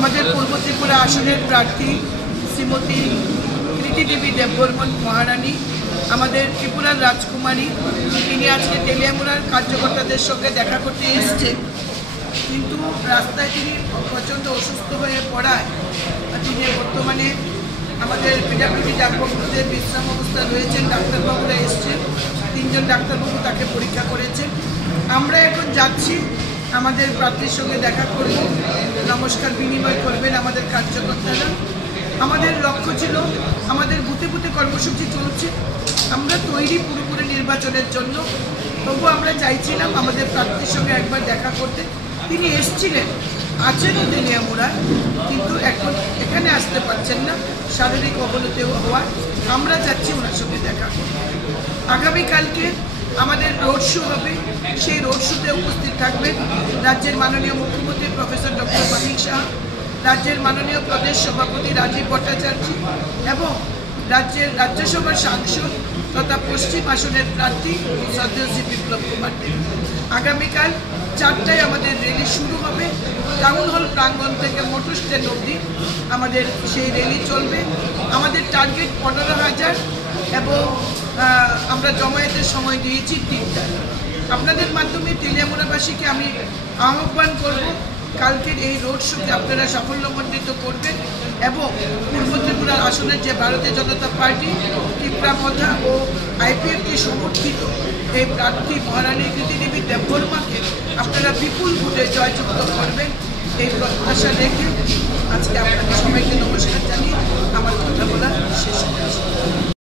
আমাদের পূর্ব ত্রিপুরা আসনের প্রার্থী শ্রীমতী কৃতি দেবী দেববর্মন মহারানী, আমাদের ত্রিপুরার রাজকুমারী, তিনি আজকে তেলিয়ামুড়ার কার্যকর্তাদের সঙ্গে দেখা করতে এসছেন। কিন্তু রাস্তায় তিনি প্রচণ্ড অসুস্থ হয়ে পড়ায় তিনি বর্তমানে আমাদের পিডাব্লিউডি ডাক্তারবাবুদের বিশ্রাম অবস্থায় রয়েছেন। ডাক্তারবাবুরা এসছেন, 3 জন ডাক্তারবাবু তাকে পরীক্ষা করেছেন। আমরা এখন যাচ্ছি, আমাদের প্রার্থীর সঙ্গে দেখা করব, নমস্কার বিনিময় করবেন আমাদের কার্যকর্তারা। আমাদের লক্ষ্য ছিল, আমাদের বুথে বুথে কর্মসূচি চলছে, আমরা তৈরি পুরোপুরি নির্বাচনের জন্য। তবু আমরা চাইছিলাম আমাদের প্রার্থীর সঙ্গে একবার দেখা করতে। তিনি এসছিলেন, আছেনও তেলিয়ামুড়ায়, কিন্তু এখন এখানে আসতে পারছেন না, শারীরিক অবনতি হওয়ায়। আমরা যাচ্ছি ওনার সঙ্গে দেখা করতে। আগামীকালকে আমাদের রোড শো হবে, সেই রোড শোতে উপস্থিত থাকবেন রাজ্যের মাননীয় মুখ্যমন্ত্রী প্রফেসর ডক্টর মানিক সাহা, রাজ্যের মাননীয় প্রদেশ সভাপতি রাজীব ভট্টাচার্য এবং রাজ্যের রাজ্যসভার সাংসদ তথা পশ্চিম আসনের প্রার্থী শ্রদ্ধেয় বিপ্লব কুমার দেব। আগামীকাল 4টায় আমাদের র্যালি শুরু হবে। টাউন হল প্রাঙ্গণ থেকে মোটর স্ট্যান্ড অবধি আমাদের সেই র্যালি চলবে। আমাদের টার্গেট 15,000 এবং আমরা জমায়েতের সময় দিয়েছি 3টায়। আপনাদের মাধ্যমে তেলিয়ামুড়াবাসীকে আমি আহ্বান করব, কালকের এই রোড শোকে আপনারা সাফল্যমণ্ডিত করবেন এবং পূর্ব ত্রিপুরার আসনের যে ভারতীয় জনতা পার্টি, ত্রিপুরা প্রথা ও আইপিএফকে সমর্থিত এই প্রার্থী মহারানী কৃতি দেবী দেববর্মাকে আপনারা বিপুল ভোটে জয়যুক্ত করবেন, এই প্রত্যাশা রেখে আজকে আপনাদের সবাইকে নমস্কার জানিয়ে আমার কথা বলা শেষ করছি।